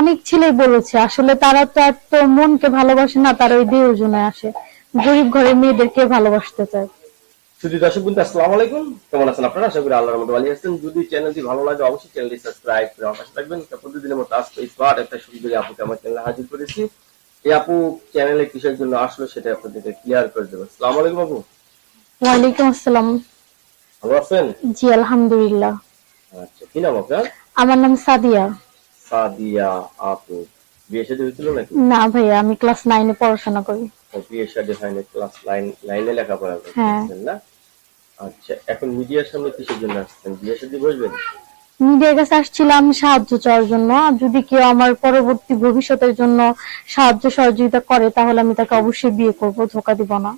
অনেক ছেলেই বলেছে আসলে তারা তো আর তো মনকে ভালোবাসে না তারা ওই জন্য আসে। গরিব ঘরের মেয়েদেরকে ভালোবাসতে চায়। দর্শক বন্ধু আসসালামু আলাইকুম। কেমন আছেন আপনারা? আশা করি আল্লাহর মতো ভালো আছেন। যদি চ্যানেলটি ভালো লাগে অবশ্যই চ্যানেলটি সাবস্ক্রাইব করে আমার পাশে থাকবেন। প্রতিদিনের মতো আজকে স্মার্ট একটা আপুকে আমার চ্যানেলে হাজির করেছি। এই আপু চ্যানেলে কিসের জন্য আসলো সেটা আপনাদেরকে ক্লিয়ার করে দেবো। আসসালামু আলাইকুম আপু। ওয়ালাইকুম আসসালাম। ভালো আছেন? জি আলহামদুলিল্লাহ। আচ্ছা কি নাম আপনার? আমার নাম সাদিয়া। সাদিয়া আপু বিয়ে শাদী হয়েছিল নাকি? না ভাইয়া আমি ক্লাস নাইনে পড়াশোনা করি। ও, বিয়ে শাদী হয়নি ক্লাস লাইন লাইনে লেখাপড়া হ্যাঁ। না? আচ্ছা এখন মিডিয়ার সামনে কিসের জন্য আসছেন? বিয়ে শাদী বসবেন? মিডিয়ার কাছে আসছিলাম সাহায্য চাওয়ার জন্য। যদি কেউ আমার পরবর্তী ভবিষ্যতের জন্য সাহায্য সহযোগিতা করে তাহলে আমি তাকে অবশ্যই বিয়ে করব ধোকা দিব না।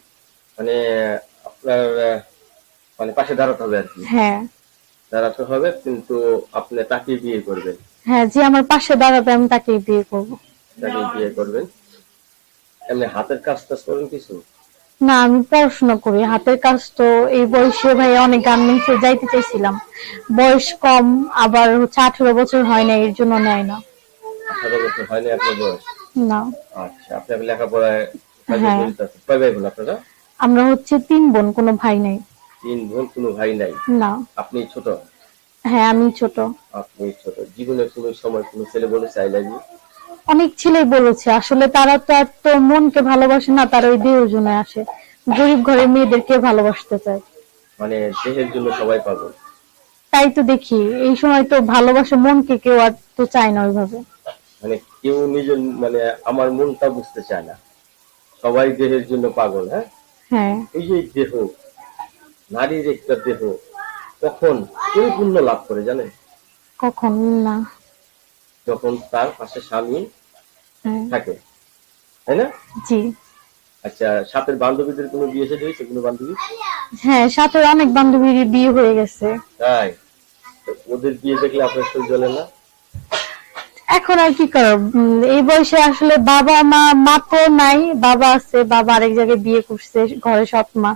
মানে আপনার মানে পাশে দাঁড়াতে হবে আর কি? হ্যাঁ। দাঁড়াতে হবে কিন্তু আপনি তাকে বিয়ে করবেন। হ্যাঁ যে আমার পাশে দাঁড়াবে আমি তাকেই বিয়ে করব। তাকে বিয়ে করবেন? এমনি হাতের কাজ টাজ করেন কিছু? না আমি পড়াশোনা করি। হাতের কাজ তো এই বয়সে ভাই অনেক গার্মেন্টসে যাইতে চাইছিলাম। বয়স কম আবার হচ্ছে আঠেরো বছর হয় না এর জন্য নেয় না। আঠারো বছর হয়নি আপনার বয়স? না। আচ্ছা আপনি লেখাপড়ায় হ্যাঁ। কয় ভাই বোন আপনারা? আমরা হচ্ছে তিন বোন কোনো ভাই নেই। তিন বোন কোনো ভাই নাই? না। আপনি ছোট? হ্যাঁ আমি ছোট। আপনি ছোট। জীবনে কোনো সময় কোনো ছেলে বলেছে আই লাভ ইউ অনেক ছেলেই বলেছে আসলে তারা তো আর তো মনকে ভালোবাসে না তারা ওই দেহের জন্য আসে। গরিব ঘরের মেয়েদেরকে ভালোবাসতে চায়। মানে দেহের জন্য সবাই পাগল। তাই তো দেখি এই সময় তো ভালোবাসে মনকে কেউ আর তো চায় না ওইভাবে। মানে কেউ নিজের মানে আমার মনটা বুঝতে চায় না। সবাই দেহের জন্য পাগল হ্যাঁ? হ্যাঁ। এই যে দেহ নারীর একটা দেহ কখন পরিপূর্ণ লাভ করে জানেন কখন? না। যখন তার পাশে স্বামী থাকে তাই না? জি। আচ্ছা সাথের বান্ধবীদের কোনো বিয়ে সাথে হয়েছে কোনো বান্ধবী? হ্যাঁ সাথে অনেক বান্ধবীর বিয়ে হয়ে গেছে। তাই? ওদের বিয়ে দেখলে আপনার শরীর জ্বলে না? এখন আর কি করো এই বয়সে আসলে বাবা মা মা তো নাই বাবা আছে বাবা আরেক জায়গায় বিয়ে করছে ঘরে সৎ মা।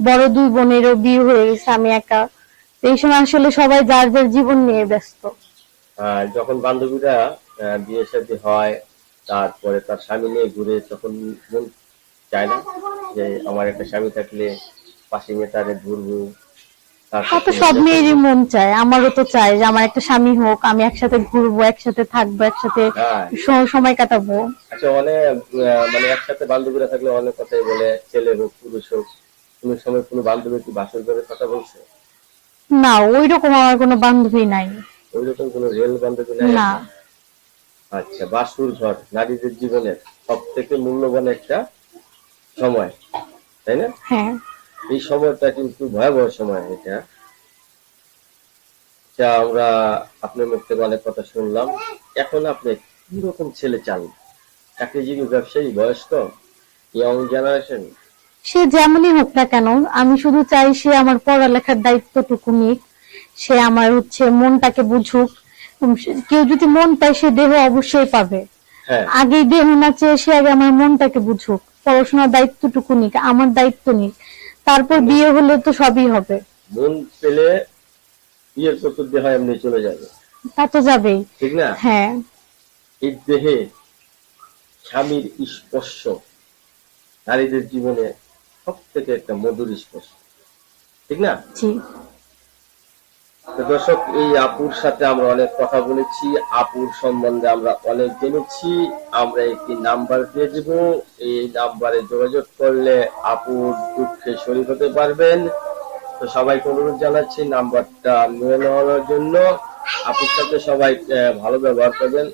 বড় দুই বোনেরও বিয়ে হয়ে গেছে আমি একা। এই সময় আসলে সবাই যার যার জীবন নিয়ে ব্যস্ত। যখন বান্ধবীরা বিয়ে সাথে হয় তারপরে তার স্বামী নিয়ে ঘুরে তখন মন চায় না যে আমার একটা স্বামী থাকলে পাশে নিয়ে তারে ঘুরবো। তার তো সব মেয়েরই মন চায়। আমারও তো চায় যে আমার একটা স্বামী হোক আমি একসাথে ঘুরবো একসাথে থাকব একসাথে হ্যাঁ। সময় কাটাবো। আচ্ছা অনেক মানে একসাথে বান্ধবীরা থাকলে অনেক কথাই বলে ছেলে হোক পুরুষ হোক কোন সময় কোনো বান্ধবী কি বাসর করে কথা বলছে? না ওই রকম আমার কোনো বান্ধবী নাই। ওই রকম কোনো রেল বান্ধবী নাই? না। আচ্ছা বাসুর ঘর নারীদের জীবনের সব থেকে মূল্যবান একটা সময় তাই না? হ্যাঁ। এই সময়টা কিন্তু ভয়াবহ সময় এটা। যা আমরা আপনার মুখ অনেক কথা শুনলাম। এখন আপনি কি রকম ছেলে চান? চাকরিজীবী ব্যবসায়ী বয়স্ক ইয়ং জেনারেশন সে যেমনই হোক না কেন আমি শুধু চাই সে আমার পড়ালেখার দায়িত্বটুকু নিক সে আমার হচ্ছে মনটাকে বুঝুক কেউ যদি মন পায় সে দেহ অবশ্যই পাবে। হ্যাঁ। আগে দেহ না চেয়ে সে আগে আমার মনটাকে বুঝুক পড়াশোনার দায়িত্বটুকু নিক আমার দায়িত্ব নিক। তারপর বিয়ে হলে তো সবই হবে। মন পেলে বিয়ের প্রস্তুত দেহ এমনি চলে যাবে। তা তো যাবেই। ঠিক না? হ্যাঁ। এই দেহে স্বামীর স্পর্শ নারীদের জীবনে সব থেকে একটা মধুর স্পর্শ। ঠিক না? দর্শক এই আপুর সাথে আমরা অনেক কথা বলেছি। আপুর সম্বন্ধে আমরা অনেক জেনেছি। আমরা একটি নাম্বার দিয়ে দিব। এই নাম্বারে যোগাযোগ করলে আপুর দুঃখে শরীর হতে পারবেন। তো সবাইকে অনুরোধ জানাচ্ছি নাম্বারটা নিয়ে নেওয়ার জন্য। আপুর সাথে সবাই ভালো ব্যবহার করবেন।